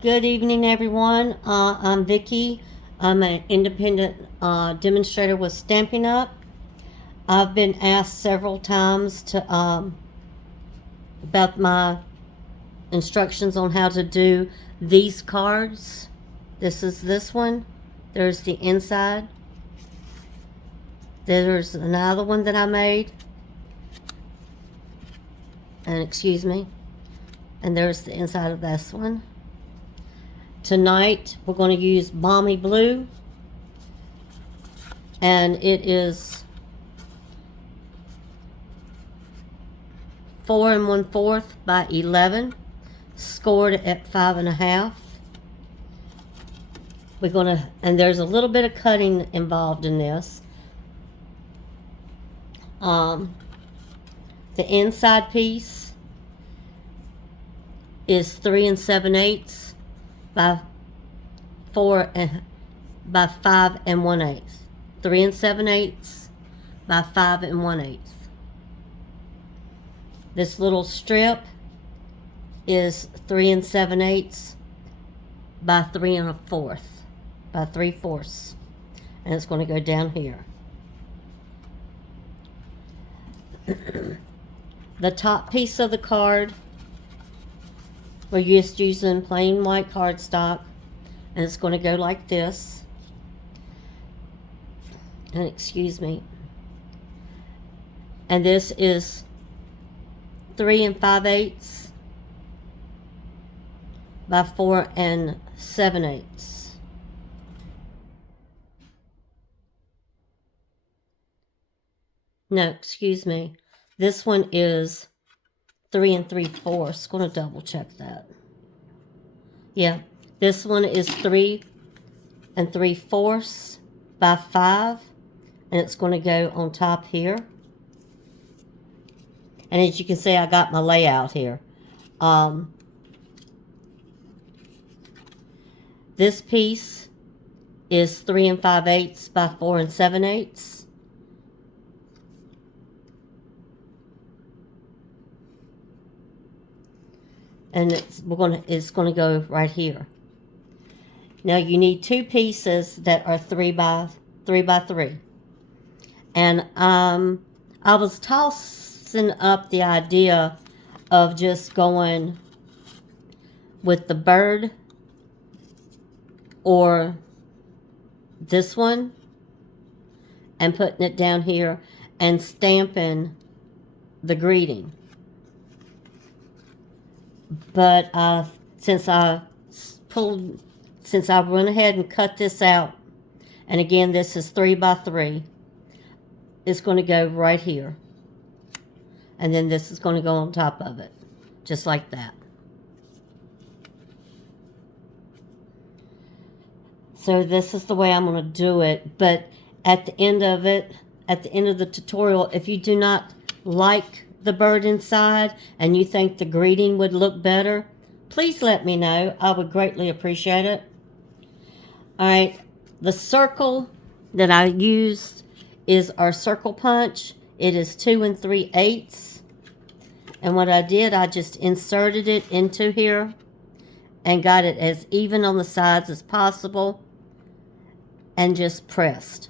Good evening, everyone. I'm Vicky. I'm an independent demonstrator with Stampin' Up. I've been asked several times to about my instructions on how to do these cards. This is this one. There's the inside. There's another one that I made. And excuse me. And there's the inside of this one. Tonight we're going to use Balmy Blue, and it is 4 1/4 by 11, scored at 5.5. We're gonna, and there's a little bit of cutting involved in this. The inside piece is 3 7/8 by 4 and by 5 1/8. 3 7/8 by 5 1/8. This little strip is 3 7/8 by 3 1/4 by 3/4, and it's going to go down here. The top piece of the card, we're just using plain white cardstock, and it's going to go like this. And excuse me. And this is 3 5/8 by 4 7/8. No, excuse me. This one is 3 3/4. Going to double check that. Yeah, this one is 3 3/4 by 5, and it's going to go on top here. And as you can see, I got my layout here. This piece is 3 5/8 by 4 7/8. And it's going to go right here. Now you need two pieces that are 3 by 3. And I was tossing up the idea of just going with the bird or this one and putting it down here and stamping the greeting. But since I went ahead and cut this out, and again this is 3 by 3, it's going to go right here, and then this is going to go on top of it, just like that. So this is the way I'm going to do it. But at the end of the tutorial, if you do not like the bird inside and you think the greeting would look better, please let me know. I would greatly appreciate it. Alright, the circle that I used is our circle punch. It is 2 3/8. And what I did, I just inserted it into here and got it as even on the sides as possible and just pressed.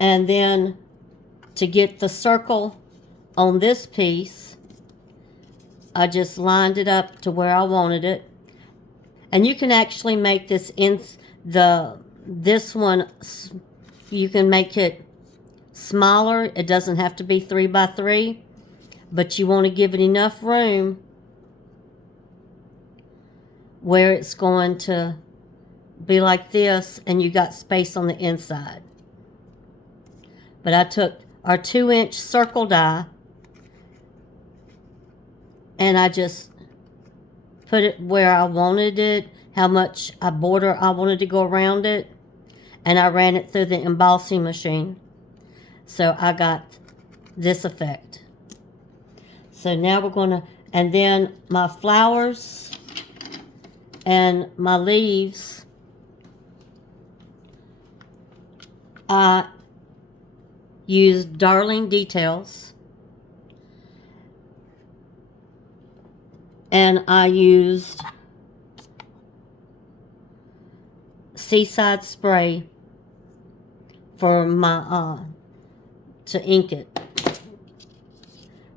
And then to get the circle on this piece, I just lined it up to where I wanted it. And you can actually make this this one, you can make it smaller. It doesn't have to be 3 by 3, but you want to give it enough room where it's going to be like this and you got space on the inside. But I took our 2-inch circle die and I just put it where I wanted it, how much border I wanted to go around it, and I ran it through the embossing machine. So I got this effect. So now we're going to, and then my flowers and my leaves, I used Darling Details. And I used Seaside spray for my to ink it.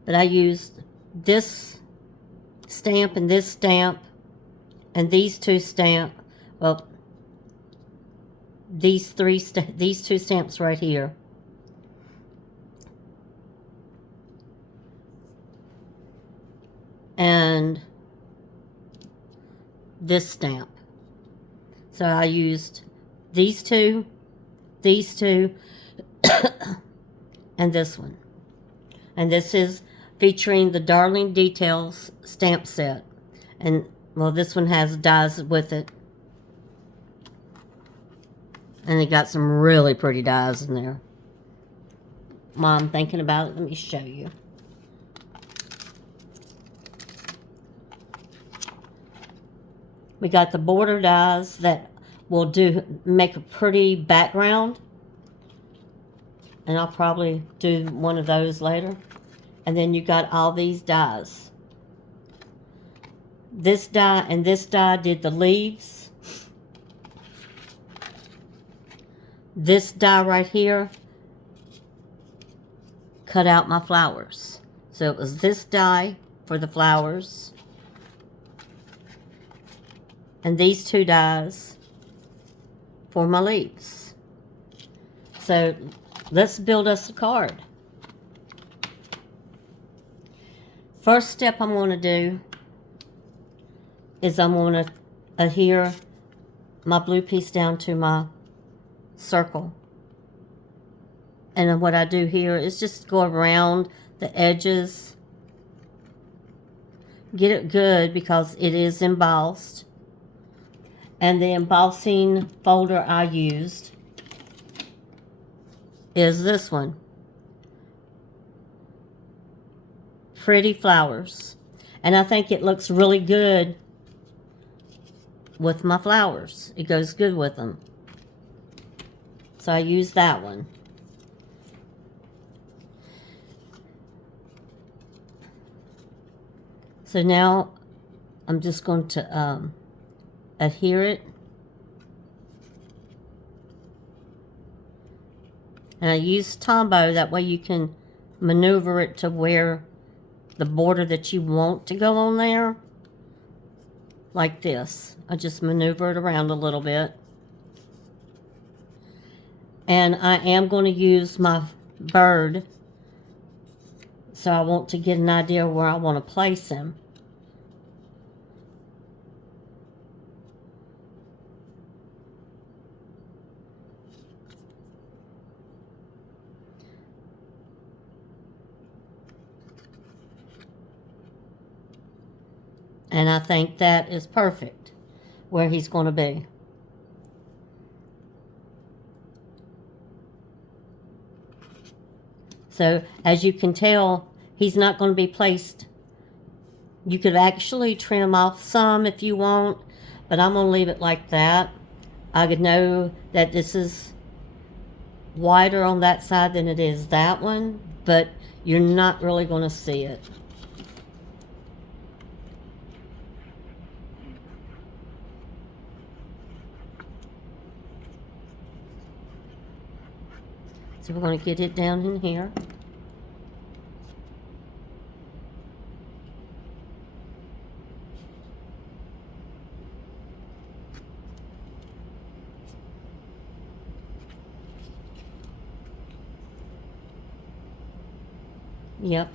But I used this stamp and this stamp and these two stamp. Well, these two stamps right here. And this stamp. So I used these two, and this one. And this is featuring the Darling Details stamp set. And, well, this one has dies with it. And it got some really pretty dies in there. While I'm thinking about it, let me show you. We got the border dies that will make a pretty background. And I'll probably do one of those later. And then you got all these dies. This die and this die did the leaves. This die right here cut out my flowers. So it was this die for the flowers. And these two dies for my leaves. So let's build us a card. First step I'm going to do is I'm going to adhere my blue piece down to my circle. And then what I do here is just go around the edges. Get it good because it is embossed. And the embossing folder I used is this one. Pretty Flowers. And I think it looks really good with my flowers. It goes good with them. So I use that one. So now I'm just going to adhere it. And I use Tombow, that way you can maneuver it to where the border that you want to go on there. Like this. I just maneuver it around a little bit. And I am going to use my bird. So I want to get an idea where I want to place him. And I think that is perfect where he's going to be. So as you can tell, he's not going to be placed. You could actually trim off some if you want, but I'm going to leave it like that. I could know that this is wider on that side than it is that one, but you're not really going to see it. So we're going to get it down in here. Yep.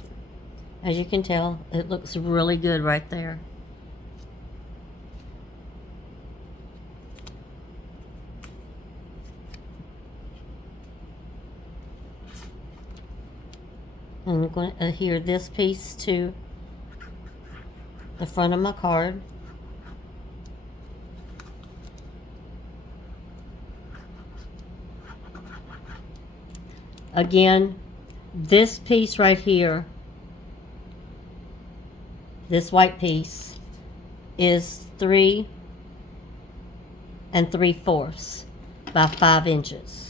As you can tell, it looks really good right there. And I'm going to adhere this piece to the front of my card. Again, this piece right here, this white piece, is 3 3/4 by 5 inches.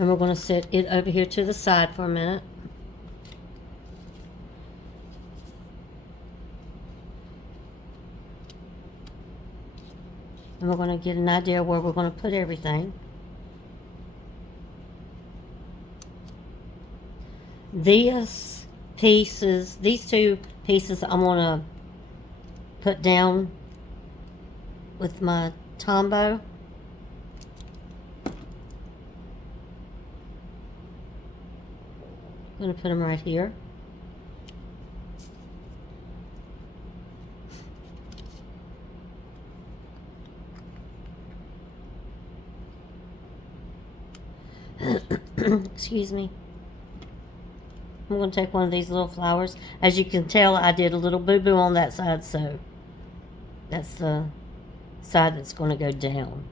And we're going to set it over here to the side for a minute. And we're going to get an idea where we're going to put everything. These two pieces I'm going to put down with my Tombow. I'm going to put them right here. Excuse me. I'm going to take one of these little flowers. As you can tell, I did a little boo-boo on that side, so that's the side that's going to go down.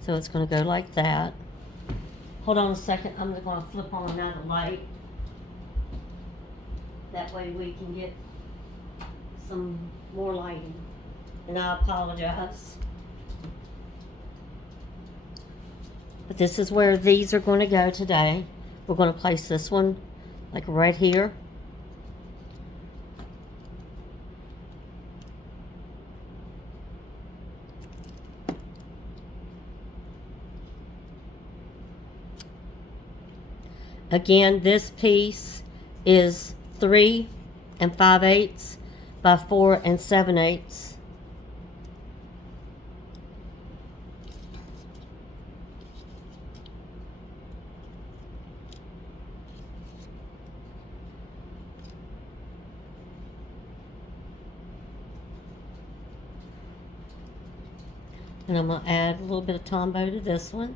So it's going to go like that. Hold on a second. I'm going to flip on another light. That way we can get some more lighting. And I apologize. But this is where these are going to go today. We're going to place this one like right here. Again, this piece is 3 5/8 by 4 7/8. And I'm going to add a little bit of Tombow to this one.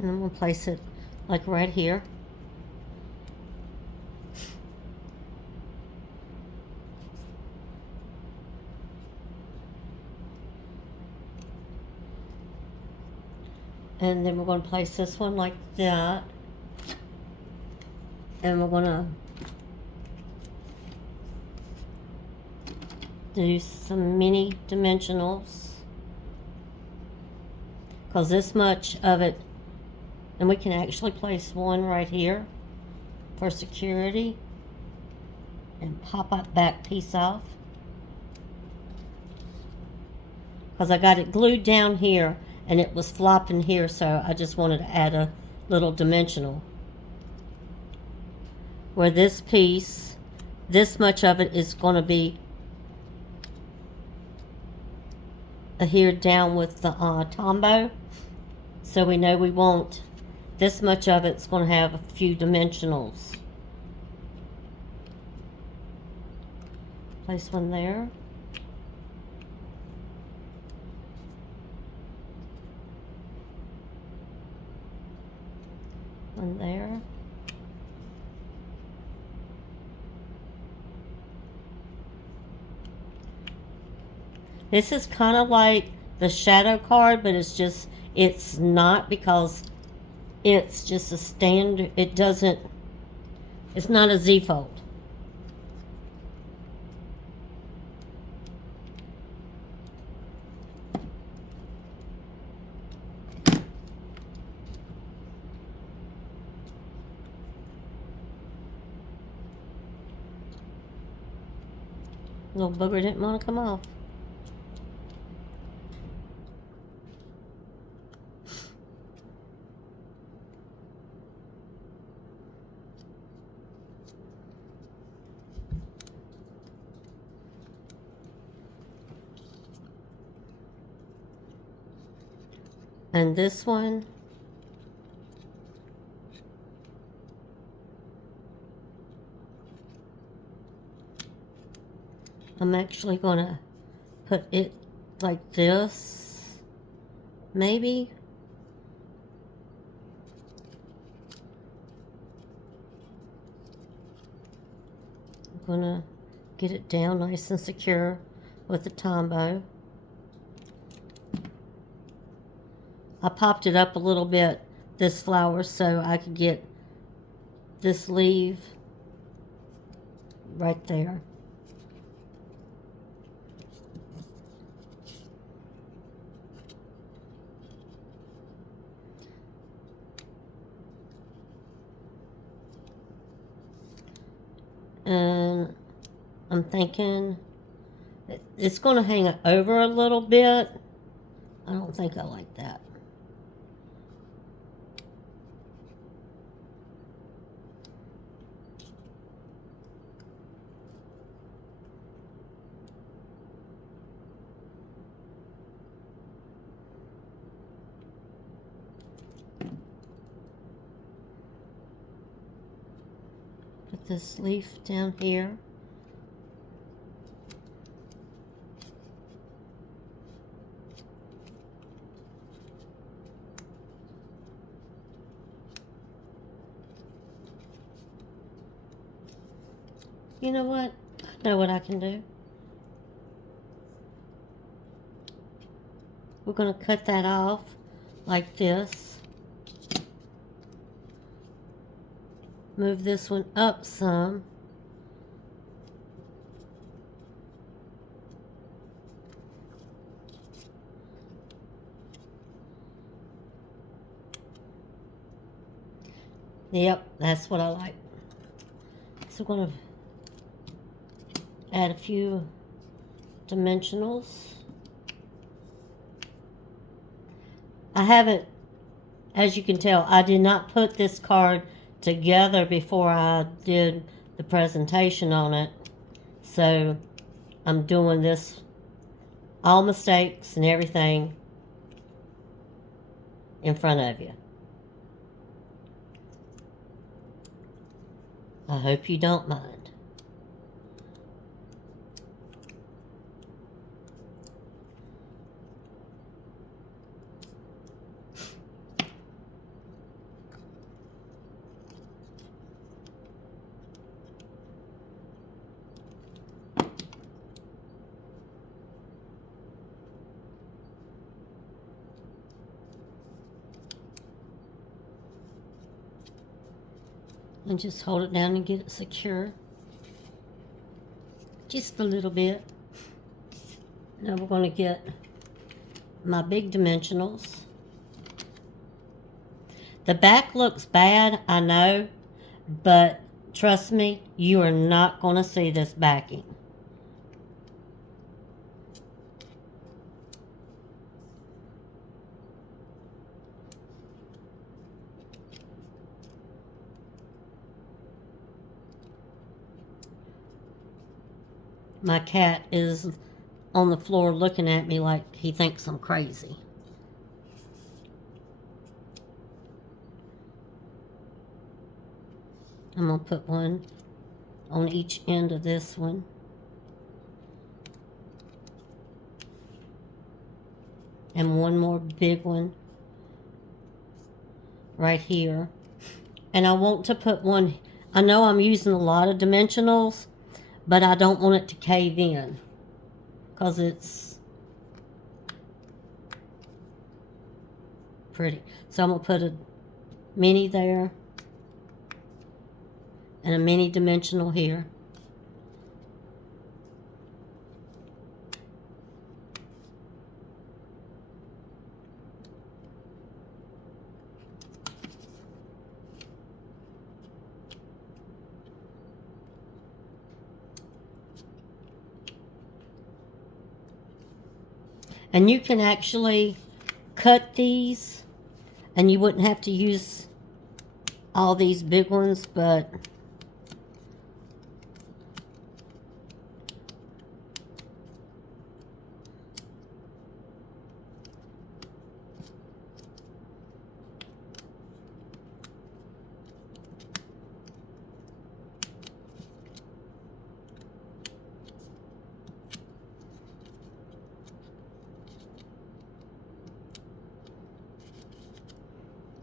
And I'm going to place it like right here. And then we're going to place this one like that. And we're going to do some mini dimensionals. Because this much of it, and we can actually place one right here for security. And pop that back piece off. Because I got it glued down here and it was flopping here, so I just wanted to add a little dimensional. Where this piece, this much of it is going to be adhered down with the Tombow. So we know we want this much of it's going to have a few dimensionals. Place one there. One there. This is kind of like the shadow card, but it's not, because it's just a standard. It's not a Z-fold. Little booger didn't want to come off. And this one, I'm actually going to put it like this, maybe. I'm going to get it down nice and secure with the Tombow. I popped it up a little bit, this flower, so I could get this leaf right there. And I'm thinking it's going to hang over a little bit. I don't think I like that. Put this leaf down here. You know what? I know what I can do. We're going to cut that off like this. Move this one up some. Yep, that's what I like. So we're going to add a few dimensionals. I haven't, as you can tell, I did not put this card together before I did the presentation on it. So I'm doing this, all mistakes and everything, in front of you. I hope you don't mind. And just hold it down and get it secure. Just a little bit. Now we're going to get my big dimensionals. The back looks bad, I know, but trust me, you are not going to see this backing. My cat is on the floor looking at me like he thinks I'm crazy. I'm going to put one on each end of this one. And one more big one right here. And I want to put one, I know I'm using a lot of dimensionals, but I don't want it to cave in because it's pretty. So I'm going to put a mini there and a mini dimensional here. And you can actually cut these and you wouldn't have to use all these big ones, but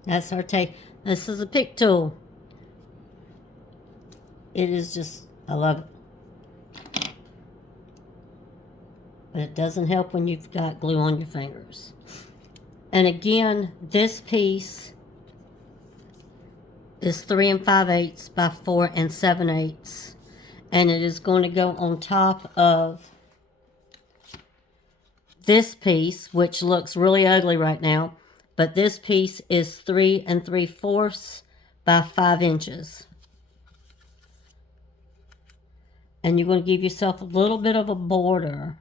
that's our take. This is a pick tool. It is just, I love it. But it doesn't help when you've got glue on your fingers. And again, this piece is 3 5/8 by 4 7/8. And it is going to go on top of this piece, which looks really ugly right now. But this piece is 3 3/4 by 5 inches. And you're going to give yourself a little bit of a border.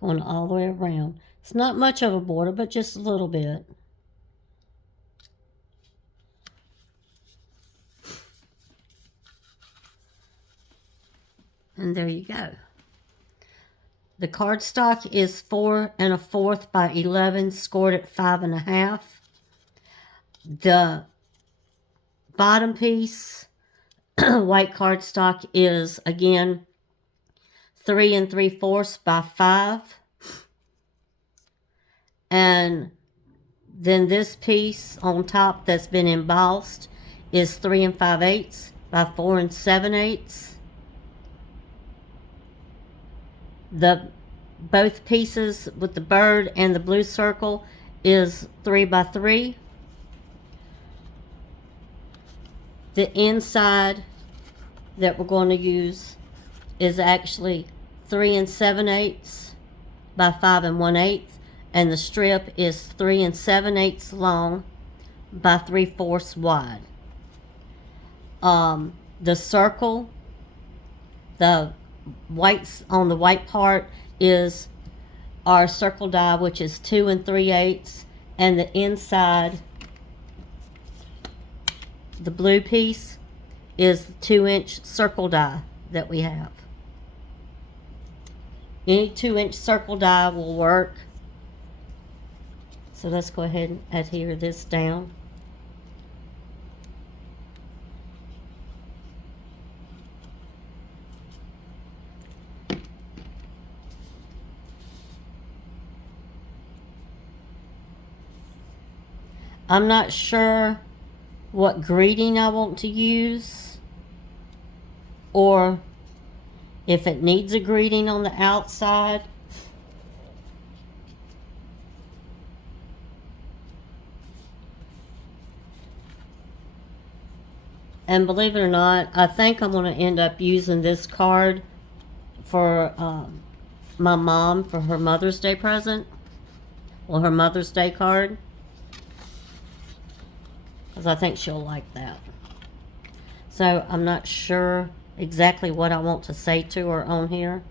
Going all the way around. It's not much of a border, but just a little bit. And there you go. The cardstock is 4 1/4 by 11, scored at 5 1/2. The bottom piece, white cardstock, is again 3 3/4 by 5. And then this piece on top that's been embossed is 3 5/8 by 4 7/8. Both pieces with the bird and the blue circle is 3 by 3. The inside that we're going to use is actually 3 7/8 by 5 1/8, and the strip is 3 7/8 long by 3/4 wide. The circle, the whites on the white part, is our circle die, which is 2 3/8, and the inside, the blue piece, is the 2-inch circle die that we have. Any 2-inch circle die will work. So let's go ahead and adhere this down. I'm not sure what greeting I want to use, or if it needs a greeting on the outside. And believe it or not, I think I'm going to end up using this card for my mom for her Mother's Day present. Well, her Mother's Day card. Because I think she'll like that. So I'm not sure exactly what I want to say to her on here.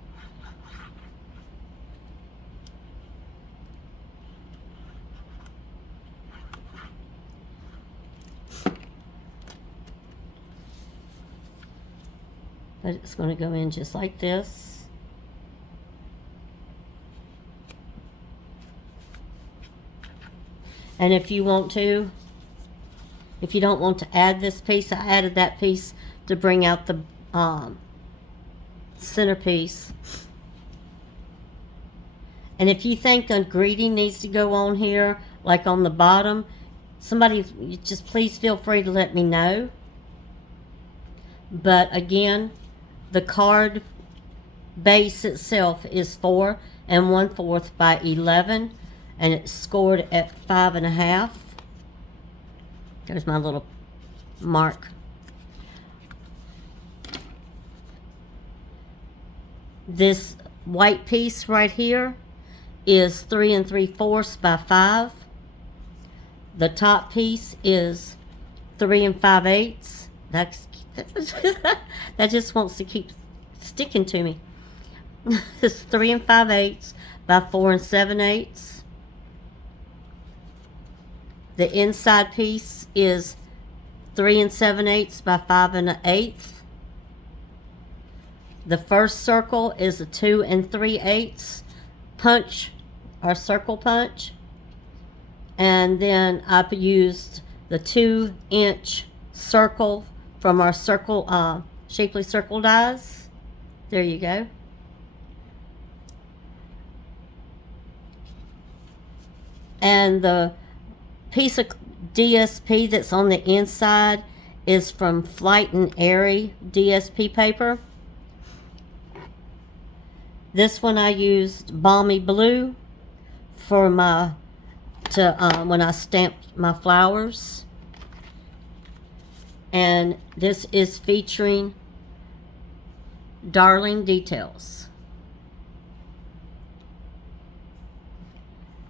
But it's going to go in just like this. And if you want to, if you don't want to add this piece, I added that piece to bring out the centerpiece. And if you think the greeting needs to go on here, like on the bottom, somebody just please feel free to let me know. But again, the card base itself is 4 1/4 by 11, and it's scored at 5 1/2. There's my little mark. This white piece right here is 3 3/4 by 5. The top piece is 3 5/8. That just wants to keep sticking to me. It's 3 5/8 by 4 7/8. The inside piece is 3 7/8 by 5 1/8. The first circle is a 2 3/8 punch, or circle punch. And then I've used the 2-inch circle from our circle, Shapely Circle dies. There you go. And the piece of DSP that's on the inside is from Flight and Airy DSP paper. This one I used Balmy Blue for my, when I stamped my flowers. And this is featuring Darling Details.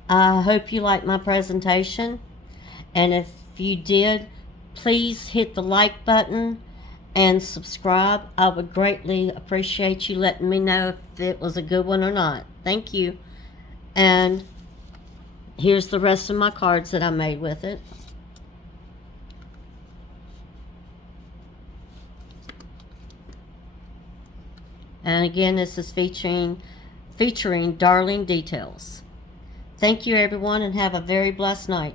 I hope you liked my presentation, and if you did, please hit the like button and subscribe. I would greatly appreciate you letting me know if it was a good one or not. Thank you. And here's the rest of my cards that I made with it. And again, this is featuring Darling Details. Thank you, everyone, and have a very blessed night.